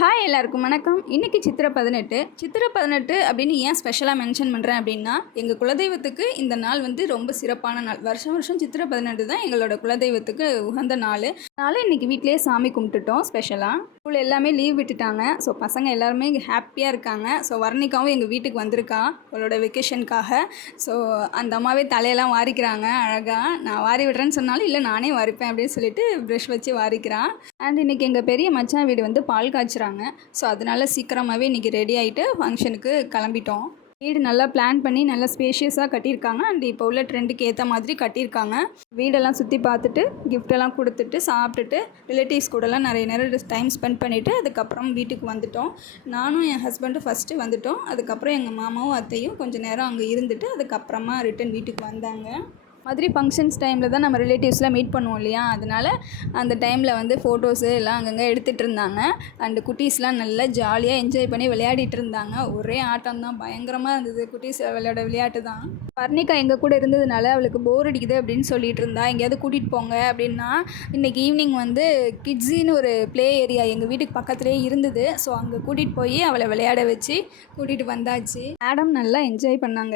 Hi எல்லாருக்கும் வணக்கம். இன்றைக்கி சித்திரை 18. சித்திரை 18 அப்படின்னு ஏன் ஸ்பெஷலாக மென்ஷன் பண்ணுறேன் அப்படின்னா, எங்கள் குலதெய்வத்துக்கு இந்த நாள் வந்து ரொம்ப சிறப்பான நாள். வருஷம் வருஷம் சித்திரை 18 தான் எங்களோட குலதெய்வத்துக்கு உகந்த நாள். அதனால் இன்றைக்கி வீட்டிலேயே சாமி கும்பிட்டுட்டோம் ஸ்பெஷலாக. ஸ்கூல் எல்லாமே லீவ் விட்டுட்டாங்க. ஸோ பசங்க எல்லாருமே ஹாப்பியாக இருக்காங்க. ஸோ வர்ணிகாவும் எங்கள் வீட்டுக்கு வந்திருக்கா அவளோட வெக்கேஷனுக்காக. ஸோ அந்த அம்மாவே தலையெல்லாம் வாரிக்கிறாங்க அழகாக. நான் வாரி விடுறேன்னு சொன்னாலும் இல்லை நானே வாரிப்பேன் அப்படின்னு சொல்லிட்டு ப்ரஷ் வச்சு வாரிக்கிறான். அண்ட் இன்றைக்கி எங்கள் பெரிய மச்சான் வீடு வந்து பால் காய்ச்சுறாங்க. ஸோ அதனால சீக்கிரமாகவே இன்றைக்கி ரெடி ஆகிட்டு ஃபங்க்ஷனுக்கு கிளம்பிட்டோம். வீடு நல்லா பிளான் பண்ணி நல்லா ஸ்பேஷியஸாக கட்டியிருக்காங்க. அண்ட் இப்போ உள்ள ட்ரெண்டுக்கு ஏற்ற மாதிரி கட்டியிருக்காங்க. வீடெல்லாம் சுற்றி பார்த்துட்டு கிஃப்டெல்லாம் கொடுத்துட்டு சாப்பிட்டுட்டு ரிலேட்டிவ்ஸ் கூடலாம் நிறைய நேரம் டைம் ஸ்பெண்ட் பண்ணிவிட்டு அதுக்கப்புறம் வீட்டுக்கு வந்துட்டோம். நானும் என் ஹஸ்பண்டும் ஃபஸ்ட்டு வந்துட்டோம். அதுக்கப்புறம் எங்கள் மாமாவும் அத்தையும் கொஞ்சம் நேரம் அங்கே இருந்துட்டு அதுக்கப்புறமா ரிட்டன் வீட்டுக்கு வந்தாங்க. மாதிரி ஃபங்க்ஷன்ஸ் டைமில் தான் நம்ம ரிலேட்டிவ்ஸ்லாம் மீட் பண்ணுவோம் இல்லையா, அதனால் அந்த டைமில் வந்து ஃபோட்டோஸு எல்லாம் அங்கங்கே எடுத்துகிட்டு இருந்தாங்க. அண்டு குட்டீஸ்லாம் நல்லா ஜாலியாக என்ஜாய் பண்ணி விளையாடிட்டு இருந்தாங்க. ஒரே ஆட்டம் தான், பயங்கரமாக இருந்தது. குட்டீஸ் விளையாட விளையாட்டு தான். வர்ணிகா எங்கள் கூட இருந்ததுனால அவளுக்கு போர் அடிக்குது அப்படின்னு சொல்லிட்டு இருந்தா. எங்கேயாவது கூட்டிகிட்டு போங்க அப்படின்னா, இன்றைக்கி ஈவினிங் வந்து கிட்ஸின்னு ஒரு ப்ளே ஏரியா எங்கள் வீட்டுக்கு பக்கத்துலேயே இருந்தது. ஸோ அங்கே கூட்டிகிட்டு போய் அவளை விளையாட வச்சு கூட்டிகிட்டு வந்தாச்சு. மேடம் நல்லா என்ஜாய் பண்ணாங்க.